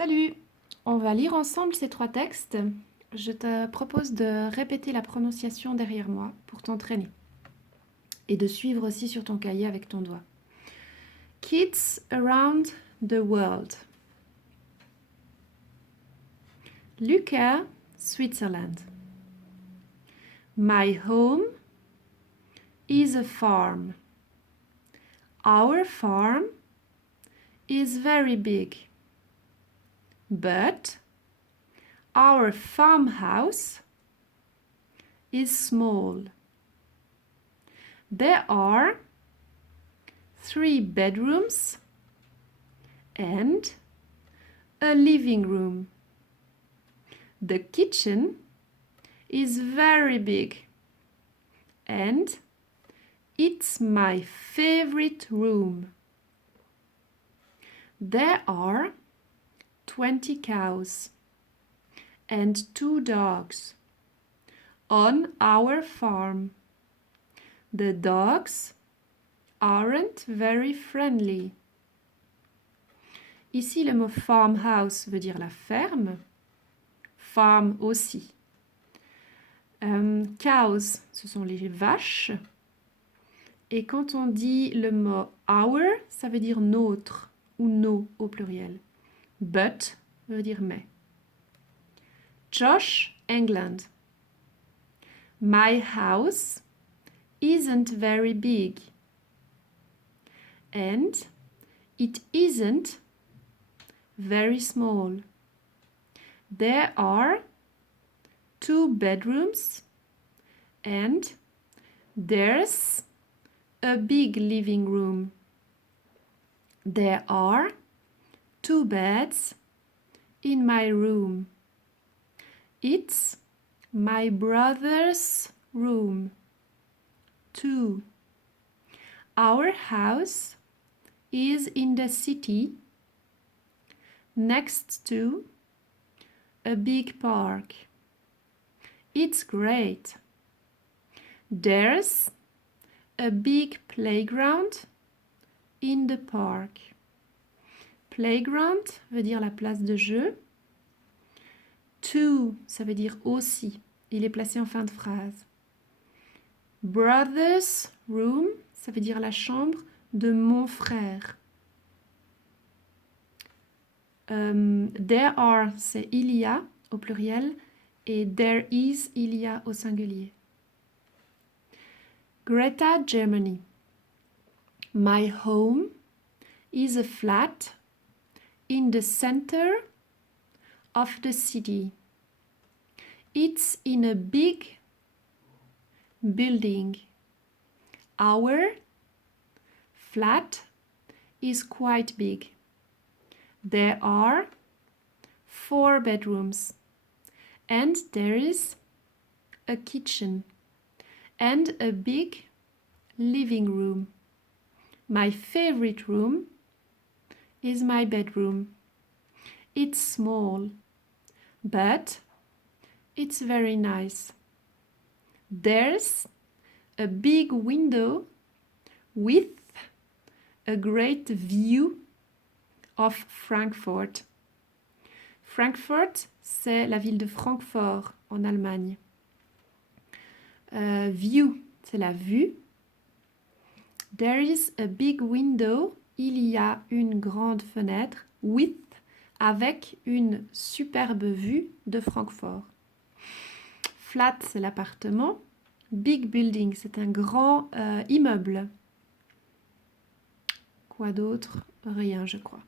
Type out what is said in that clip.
Salut! On va lire ensemble ces trois textes. Je te propose de répéter la prononciation derrière moi pour t'entraîner et de suivre aussi sur ton cahier avec ton doigt. Kids around the world. Lucca, Switzerland. My home is a farm. Our farm is very big. But our farmhouse is small. There are 3 bedrooms and a living room. The kitchen is very big and it's my favorite room. There are 20 cows and 2 dogs on our farm. The dogs aren't very friendly. Ici, le mot farmhouse veut dire la ferme. Farm aussi. Cows, ce sont les vaches. Et quand on dit le mot our, ça veut dire notre ou nos au pluriel. But veut dire mais. Josh, England. My house isn't very big. And it isn't very small. There are 2 bedrooms and there's a big living room. There are 2 beds in my room. It's my brother's room, too. Our house is in the city next to a big park. It's great. There's a big playground in the park. Playground veut dire la place de jeu. To, ça veut dire aussi. Il est placé en fin de phrase. Brother's room, ça veut dire la chambre de mon frère. There are, c'est il y a au pluriel. Et there is, il y a au singulier. Greta, Germany. My home is a flat in the center of the city. It's in a big building. Our flat is quite big. There are 4 bedrooms and there is a kitchen and a big living room. My favorite room is my bedroom. It's small, but it's very nice. There's a big window with a great view of Frankfurt. Frankfurt, c'est la ville de Francfort en Allemagne. View, c'est la vue. There is a big window. Il y a une grande fenêtre with, avec une superbe vue de Francfort. Flat, c'est l'appartement. Big building, c'est un grand immeuble. Quoi d'autre? Rien, je crois.